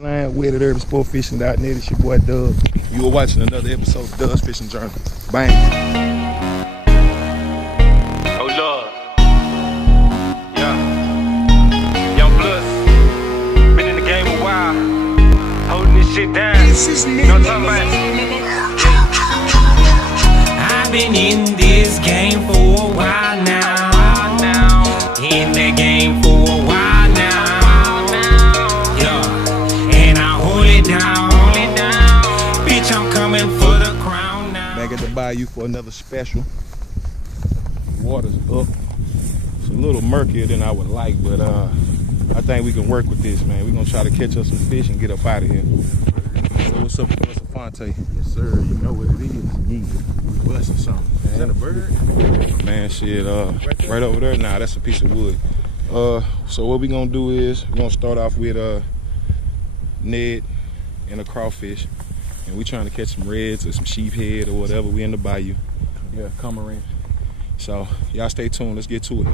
Line with it, urban sport fishing.net. It's your boy Doug. You were watching another episode of Doug's Fishing Journal. Bang. Oh Lord. Yeah. Young Plus. Been in the game a while. Holding this shit down. You know what I'm talking about? I've been in this game for a while now. In that game for a while now. Yeah. And I hold it down. Bitch, I'm coming for the crown now. Back at the bayou for another special. Water's up. It's a little murkier than I would like, but I think we can work with this, man. We're gonna try to catch us some fish and get up out of here. So what's up, Professor Fonte? Yes, sir. You know what it is. Yeah. Busting something. Is that a bird? Man, shit, right over there. Nah, that's a piece of wood. So what we gonna do is we're gonna start off with Ned and a crawfish, and we trying to catch some reds or some sheephead or whatever. We in the bayou. Yeah, cormorant. So y'all stay tuned. Let's get to it.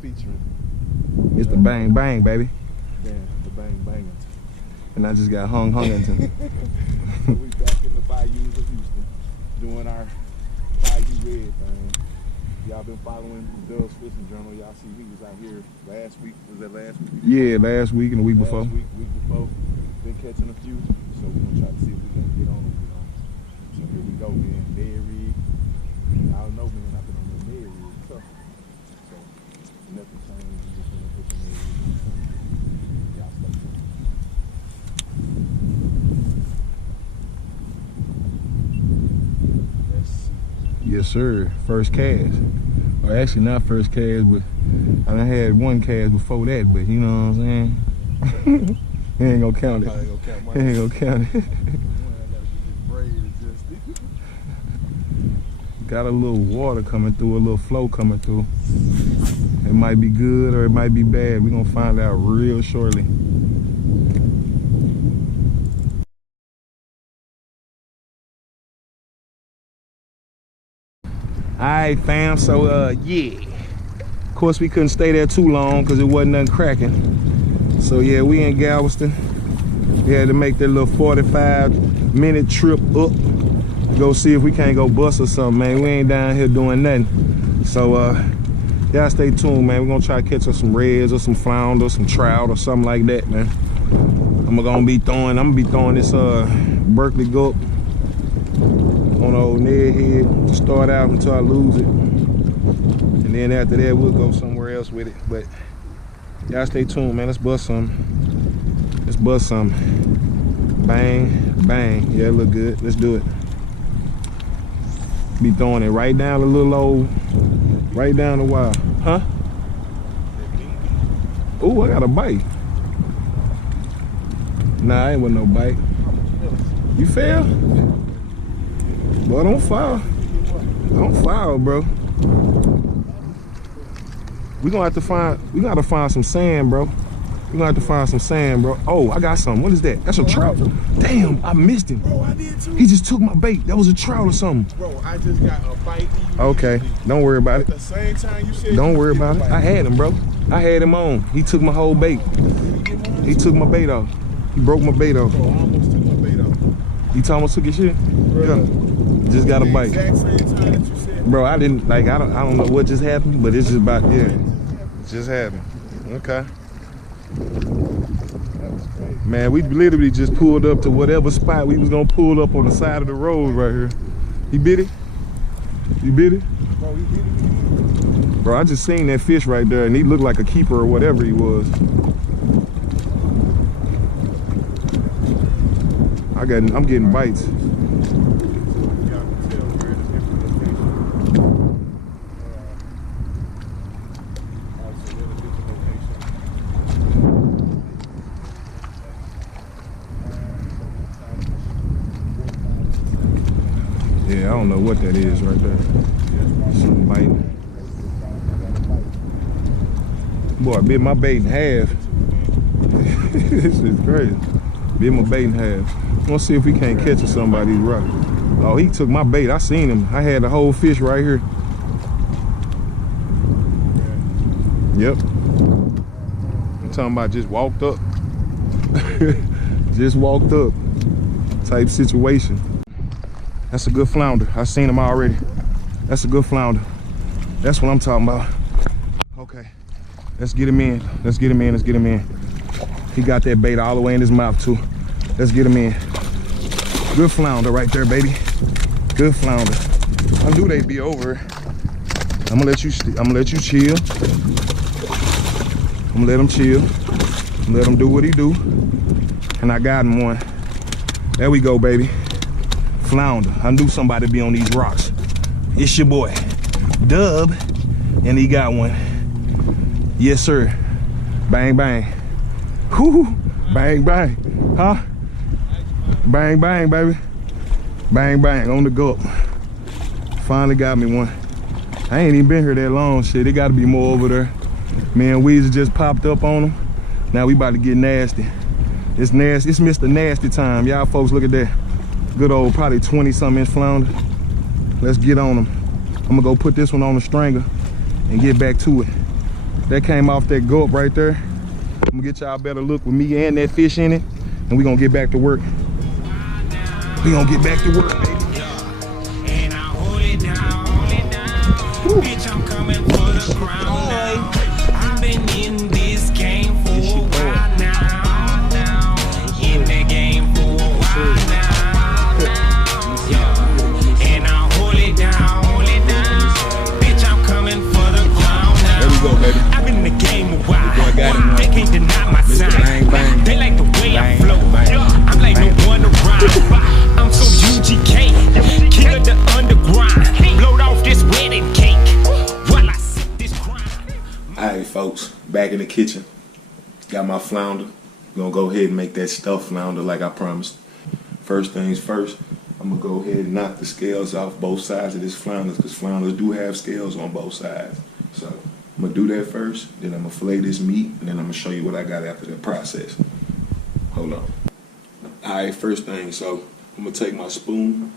Featuring It's the bang bang, baby. the bang banging. And I just got hung into. So we back in the bayous of Houston doing our bayou red thing. Y'all been following Doug's Fishing Journal. Y'all see he was out here last week. Was that last week? Yeah, last week and the week before. Week before. Been catching a few. So we're gonna try to see if we can get on them. So here we go, man. Mad rig. I don't know, man. I've been on the mad rig. So nothing changed. We just gonna put the mad rig on. Y'all stay tuned. Let's see. Yes, sir. First cast. Or actually not first cast, but I done had one cast before that, but you know what I'm saying? He ain't gonna count it. I ain't gonna count mine. He ain't gonna count it. I gotta get this braid adjusted. Got a little water coming through, a little flow coming through. It might be good or it might be bad. We're gonna find out real shortly. Alright fam, so yeah. Of course we couldn't stay there too long because it wasn't nothing cracking. So yeah, we in Galveston. We had to make that little 45-minute trip up to go see if we can't go bust or something, man. We ain't down here doing nothing. So y'all stay tuned, man. We're gonna try to catch us some reds or some flounder, some trout or something like that, man. I'm gonna be throwing this Berkeley gulp on old Ned head to start out until I lose it. And then after that, we'll go somewhere else with it. But y'all stay tuned, man. Let's bust some. Let's bust some. Bang, bang. Yeah, it look good. Let's do it. Be throwing it right down the little old, right down the wire. Huh? Oh, I got a bite. Nah, ain't with no bite. You fell? Boy, don't foul. Don't foul, bro. We gotta find some sand, bro. We gonna have to find some sand, bro. Oh, I got something. What is that? That's a trout. Damn, I missed him. Bro, I did too. He just took my bait. That was a trout or something. Bro, I just got a bite. Okay, don't worry about At it. the same time you said Don't you worry get about the it. bite. I had him, bro. I had him on. He took my whole bait. He took my bait off. He broke my bait off. Bro, I almost took my bait off. He almost took his shit. Yeah. Just got a The bite. exact same time that you said. Bro, I don't know what just happened, but it's just about, yeah. It just happened. Okay. Man, we literally just pulled up to whatever spot we was gonna pull up on the side of the road right here. He bit it? You bit it? Bro, he did it. Bro, I just seen that fish right there and he looked like a keeper or whatever he was. I'm getting bites. Yeah, I don't know what that is right there. Some biting. Boy, I bit my bait in half. This is crazy. Bit my bait in half. Let's see if we can't catch somebody's rock. Oh, he took my bait. I seen him. I had the whole fish right here. Yep. talking about just walked up. Just walked up type situation. That's a good flounder. I seen him already. That's a good flounder. That's what I'm talking about. Okay, let's get him in. Let's get him in. Let's get him in. He got that bait all the way in his mouth too. Let's get him in. Good flounder right there, baby. Good flounder. I knew they'd be over. I'm gonna let you chill. I'm gonna let him chill. Let him do what he do. And I got him one. There we go, baby. Flounder. I knew somebody be on these rocks. It's your boy, Dub, and he got one. Yes, sir. Bang, bang. Whoo, bang, bang. Huh? Bang, bang, baby. Bang, bang, on the gulp. Finally got me one. I ain't even been here that long, shit. It gotta be more over there. Man, Weezy just popped up on them. Now we about to get nasty. It's nasty, it's Mr. Nasty time. Y'all folks, look at that. Good old, probably 20-something inch flounder. Let's get on them. I'm gonna go put this one on the stringer and get back to it. That came off that gulp right there. I'm gonna get y'all a better look with me and that fish in it, and we gonna get back to work. We gonna get back to work, baby. And I hold it down, bitch, I'm coming for the crown now. I've been in this game for a while now. In the game for a while now. Yeah. And I hold it down, bitch, I'm coming for the crown now. There we go, baby. I've been in the game a while. They can't deny my sign. Bang, bang. They like the way I flow. I'm like no one around. I'm so UGK, king of the underground. Blowed off this wedding cake while I sip this crime. Alright folks, back in the kitchen. Got my flounder. Gonna go ahead and make that stuffed flounder like I promised. First things first, I'm gonna go ahead and knock the scales off both sides of this flounder, because flounders do have scales on both sides. So I'm gonna do that first, then I'm gonna fillet this meat, and then I'm gonna show you what I got after that process. Hold on. Alright, first thing, so I'm gonna take my spoon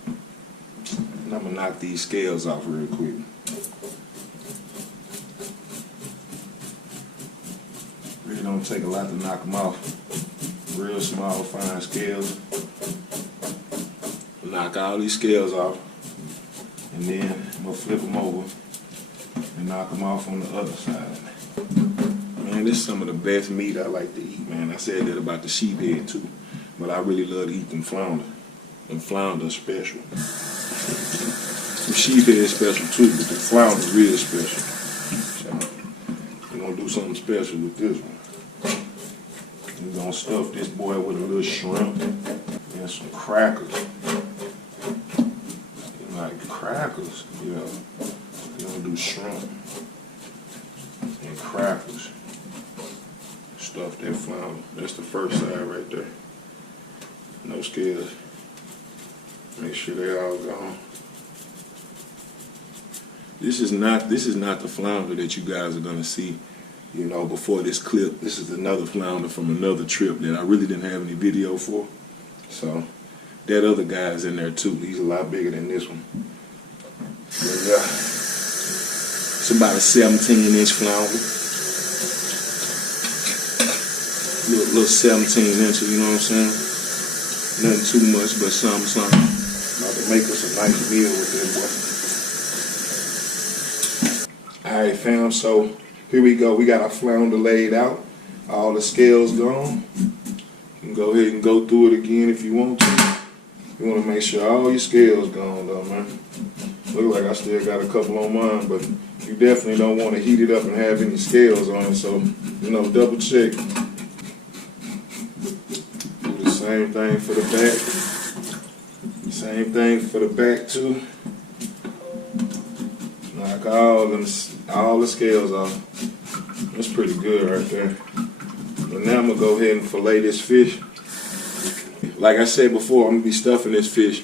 and I'm gonna knock these scales off real quick. Really don't take a lot to knock them off. Real small, fine scales. Knock all these scales off, and then I'm gonna flip them over and knock them off on the other side. Man, this is some of the best meat I like to eat, man. I said that about the sheep head too, but I really love to eat them flounder. Them flounder special. Some sheep head special too, but the flounder real special. So we're gonna do something special with this one. We're gonna stuff this boy with a little shrimp and some crackers. Like crackers, yeah. We're gonna do shrimp and crackers. Stuff that flounder. That's the first side right there. No scales. Make sure they all gone. This is not the flounder that you guys are gonna see, you know, before this clip. This is another flounder from another trip that I really didn't have any video for. So that other guy's in there too. He's a lot bigger than this one. But yeah, it's about a 17-inch flounder. Little 17 inches, you know what I'm saying? Nothing too much, but something. About to make us a nice meal with that boy. Alright fam, so here we go. We got our flounder laid out. All the scales gone. You can go ahead and go through it again if you want to. You want to make sure all your scales gone though, man. Look like I still got a couple on mine, but you definitely don't want to heat it up and have any scales on it, so, you know, double check. Do the same thing for the back. Same thing for the back too. Knock all the scales off. That's pretty good right there. But now I'm gonna go ahead and fillet this fish. Like I said before, I'm gonna be stuffing this fish,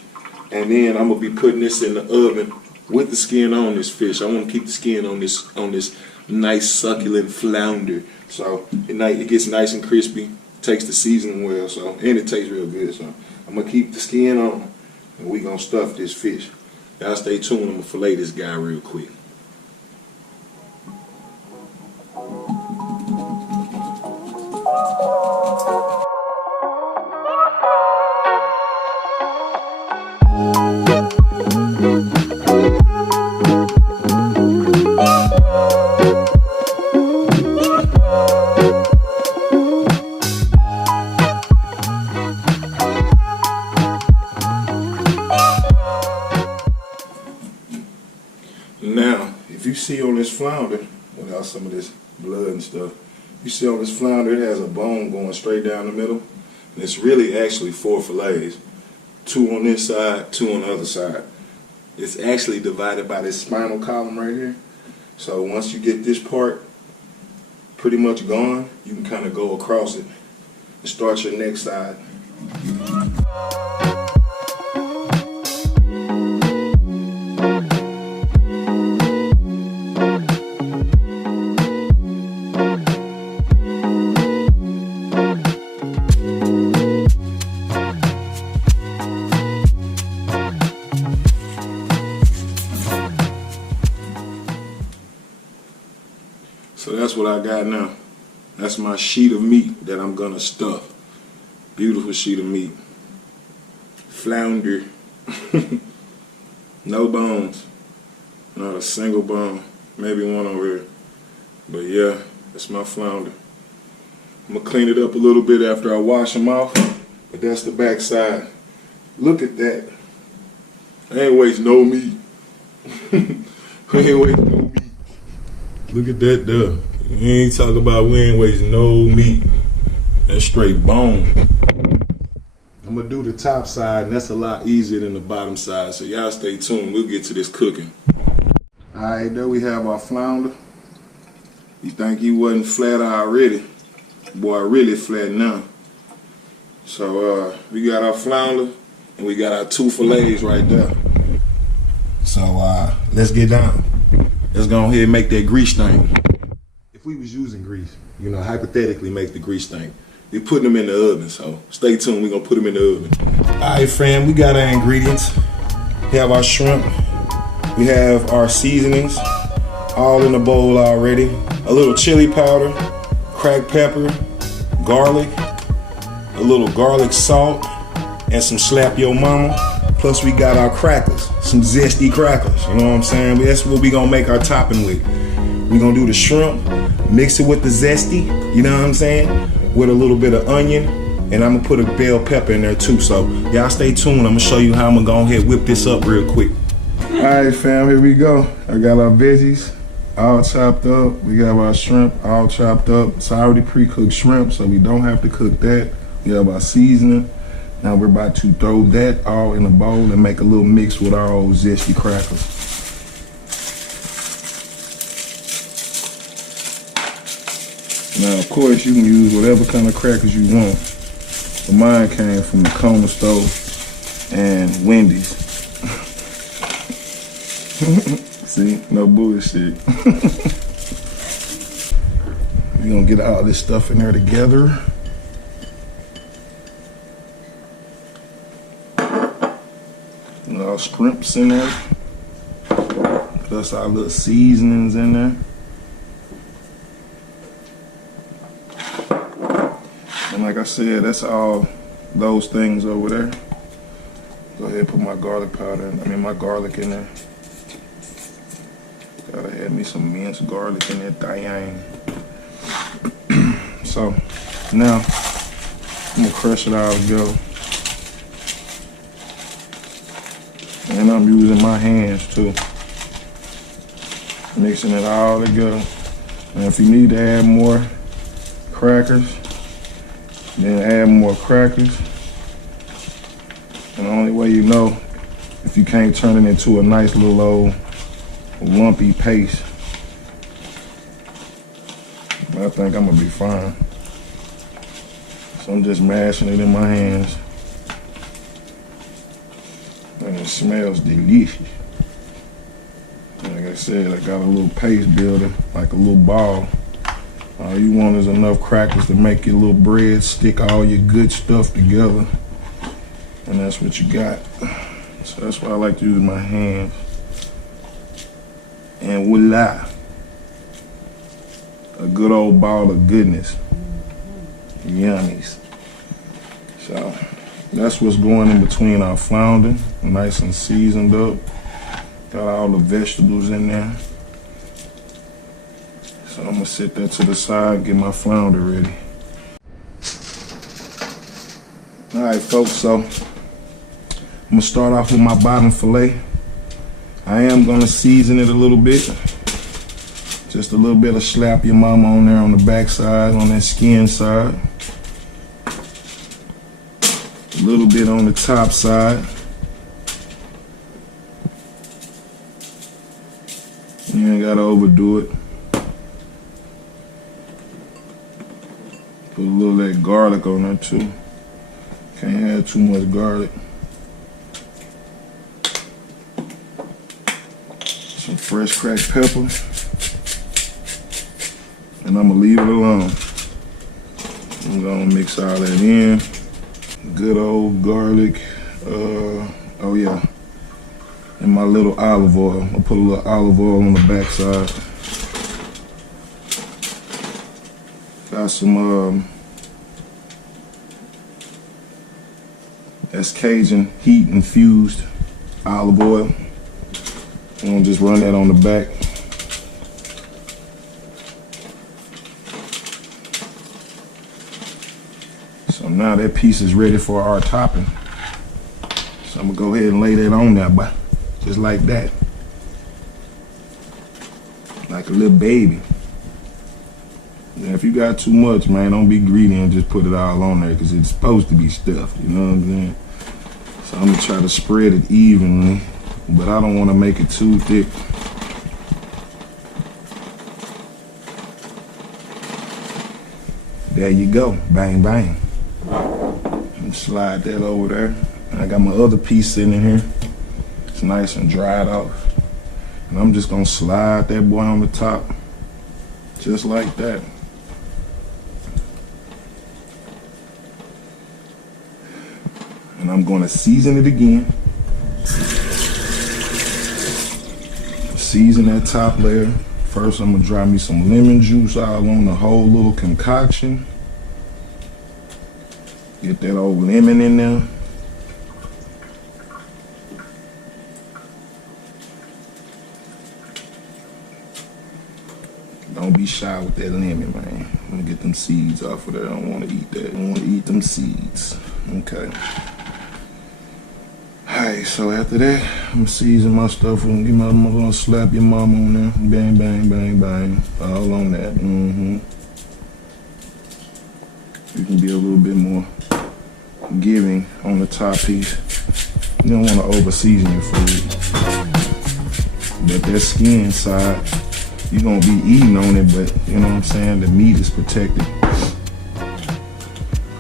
and then I'm gonna be putting this in the oven with the skin on this fish. I want to keep the skin on this nice succulent flounder, so it gets nice and crispy. Takes the seasoning well, so, and it tastes real good. So I'm gonna keep the skin on, and we gonna stuff this fish. Y'all stay tuned. I'm gonna fillet this guy real quick. Now, if you see on this flounder, without some of this blood and stuff, you see on this flounder, it has a bone going straight down the middle. And it's really actually 4 fillets. 2 on this side, 2 on the other side. It's actually divided by this spinal column right here. So once you get this part pretty much gone, you can kind of go across it and start your next side. So that's what I got now. That's my sheet of meat that I'm gonna stuff. Beautiful sheet of meat. Flounder. No bones. Not a single bone. Maybe one over here. But yeah, that's my flounder. I'm gonna clean it up a little bit after I wash them off. But that's the back side. Look at that. I ain't waste no meat. I ain't waste no meat. Look at that there. You ain't talking about we ain't wasting no meat. That's straight bone. I'm gonna do the top side, and that's a lot easier than the bottom side. So y'all stay tuned. We'll get to this cooking. Alright, there we have our flounder. You think he wasn't flat already? Boy, really flat now. So we got our flounder, and we got our 2 fillets right there. So let's get down. Let's go ahead and make that grease thing. If we was using grease, you know, hypothetically make the grease thing. We're putting them in the oven, so stay tuned. We're gonna put them in the oven. All right, friend, we got our ingredients. We have our shrimp. We have our seasonings, all in the bowl already. A little chili powder, cracked pepper, garlic, a little garlic salt, and some slap your mama. Plus we got our crackers, some zesty crackers, you know what I'm saying? That's what we gonna make our topping with. We gonna do the shrimp, mix it with the zesty, you know what I'm saying? With a little bit of onion, and I'm gonna put a bell pepper in there too. So y'all stay tuned, I'm gonna show you how I'm gonna go ahead and whip this up real quick. All right, fam, here we go. I got our veggies all chopped up. We got our shrimp all chopped up. It's already pre-cooked shrimp, so we don't have to cook that. We have our seasoning. Now we're about to throw that all in a bowl and make a little mix with our old zesty crackers. Now, of course, you can use whatever kind of crackers you want. But mine came from the Corner Store and Wendy's. See, no bullshit. We're gonna get all this stuff in there together. Our shrimps in there, plus our little seasonings in there. And like I said, that's all those things over there. Go ahead and put my garlic powder in, my garlic in there. Gotta have me some minced garlic in that thing. So now I'm gonna crush it all together. And I'm using my hands too. Mixing it all together. And if you need to add more crackers, then add more crackers. And the only way you know if you can't turn it into a nice little old lumpy paste. But I think I'm gonna be fine. So I'm just mashing it in my hands. And it smells delicious. Like I said, I got a little paste builder, like a little ball. All you want is enough crackers to make your little bread, stick all your good stuff together. And that's what you got. So that's why I like to use my hands. And voila. A good old ball of goodness. Yummies. So that's what's going in between our flounder. Nice and seasoned up. Got all the vegetables in there. So I'm gonna set that to the side, get my flounder ready. All right, folks, so I'm gonna start off with my bottom fillet. I am gonna season it a little bit. Just a little bit of slap your mama on there on the back side, on that skin side. A little bit on the top side. You ain't gotta overdo it. Put a little of that garlic on there too. Can't have too much garlic. Some fresh cracked pepper. And I'm gonna leave it alone. I'm gonna mix all that in. Good old garlic. Oh yeah. And my little olive oil. I'll put a little olive oil on the back side. Got some that's Cajun heat infused olive oil. I'm gonna just run that on the back. So now that piece is ready for our topping. So I'm gonna go ahead and lay that on there, but just like that. Like a little baby. Yeah, if you got too much, man, don't be greedy and just put it all on there because it's supposed to be stuffed, you know what I'm saying? So I'm gonna try to spread it evenly, but I don't want to make it too thick. There you go, bang, bang. And slide that over there. And I got my other piece sitting in here. It's nice and dried off. And I'm just gonna slide that boy on the top, just like that. And I'm gonna season it again. Season that top layer. First, I'm gonna dry me some lemon juice all on the whole little concoction. Get that old lemon in there. Don't be shy with that lemon, man. I'm gonna get them seeds off of there. I don't wanna eat that. I don't wanna eat them seeds. Okay. Alright, so after that, I'm seasoning my stuff. I'm gonna slap your mama on there. Bang, bang, bang, bang. All on that. You can be a little bit more giving on the top piece. You don't want to over season your food. But that skin side, you're gonna be eating on it, but you know what I'm saying? The meat is protected.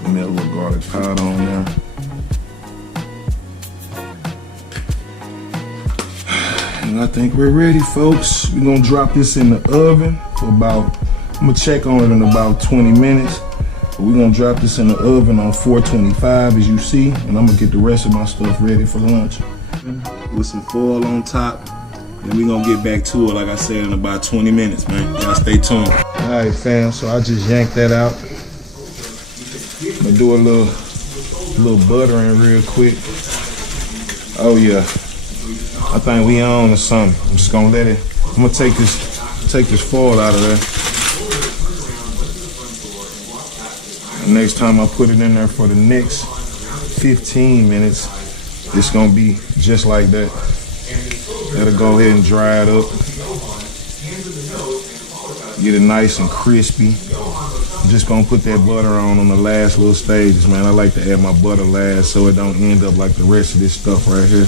Put me a little garlic powder on there. And I think we're ready, folks. We're gonna drop this in the oven for about, I'm gonna check on it in about 20 minutes. We're gonna drop this in the oven on 425 as you see, and I'm gonna get the rest of my stuff ready for lunch. With some foil on top, and we're gonna get back to it, like I said, in about 20 minutes, man. Y'all stay tuned. All right, fam, so I just yanked that out. I'm gonna do a little buttering real quick. Oh yeah, I think we on or something. I'm just gonna let it, I'm gonna take this foil out of there. Next time I put it in there for the next 15 minutes, it's gonna be just like that. That'll go ahead and dry it up. Get it nice and crispy. I'm just gonna put that butter on the last little stages, man. I like to add my butter last so it don't end up like the rest of this stuff right here.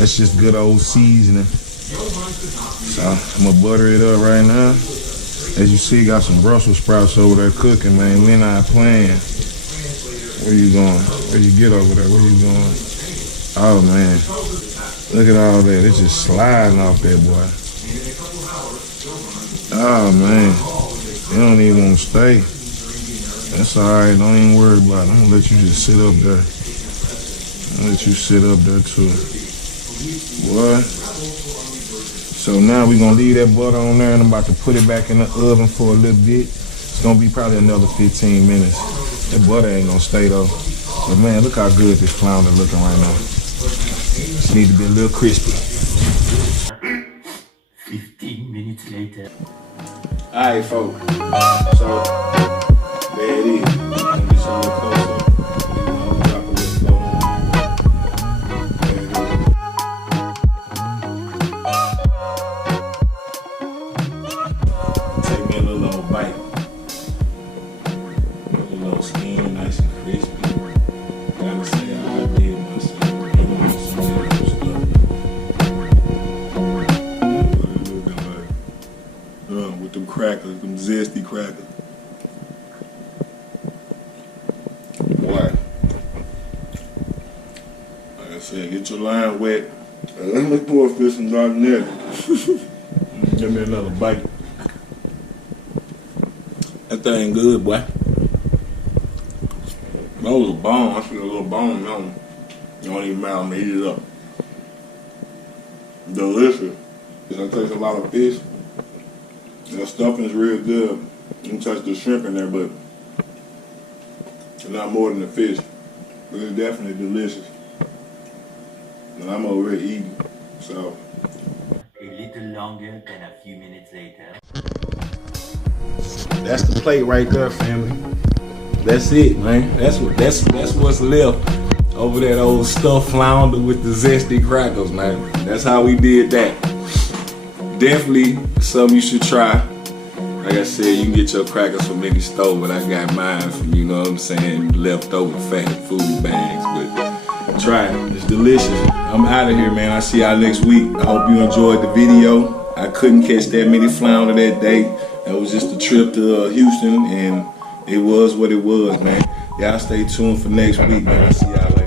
That's just good old seasoning. So I'm gonna butter it up right now. As you see, got some Brussels sprouts over there cooking, man. We're not playing. Where you going? Where you get over there? Where you going? Oh, man. Look at all that. It's just sliding off that boy. Oh, man. They don't even want to stay. That's all right. Don't even worry about it. I'm going to let you just sit up there. I'll let you sit up there, too. What? So now we're gonna leave that butter on there and I'm about to put it back in the oven for a little bit. It's gonna be probably another 15 minutes. That butter ain't gonna stay though. But man, look how good this flounder looking right now. Just need to be a little crispy. 15 minutes later. Alright, folks. So there it is. I'm gonna get some little close up. Drop a little flow. There it is. Take me a little bite. A little skin, nice and crispy. Gotta say, I did myself. With them crackers, them zesty crackers. Boy. Like I said, get your line wet. Let me pour a fish and garden there. Give me another bite. That thing good, boy. That was a bone. I see a little bone on it. You don't even mind me eat it up. Delicious. It takes a lot of fish. The stuffing is real good. You can touch the shrimp in there, but it's not more than the fish. But it's definitely delicious. And I'm over here eating, so. A little longer than a few minutes later. That's the plate right there, family. That's it, man. That's what's left over that old stuffed flounder with the zesty crackers, man. That's how we did that. Definitely something you should try. Like I said, you can get your crackers from any store, but I got mine from, you know what I'm saying, leftover fat food bags. But try it. It's delicious. I'm out of here, man. I'll see y'all next week. I hope you enjoyed the video. I couldn't catch that many flounder that day. That was just a trip to Houston, and it was what it was, man. Y'all stay tuned for next week, man. I'll see y'all later.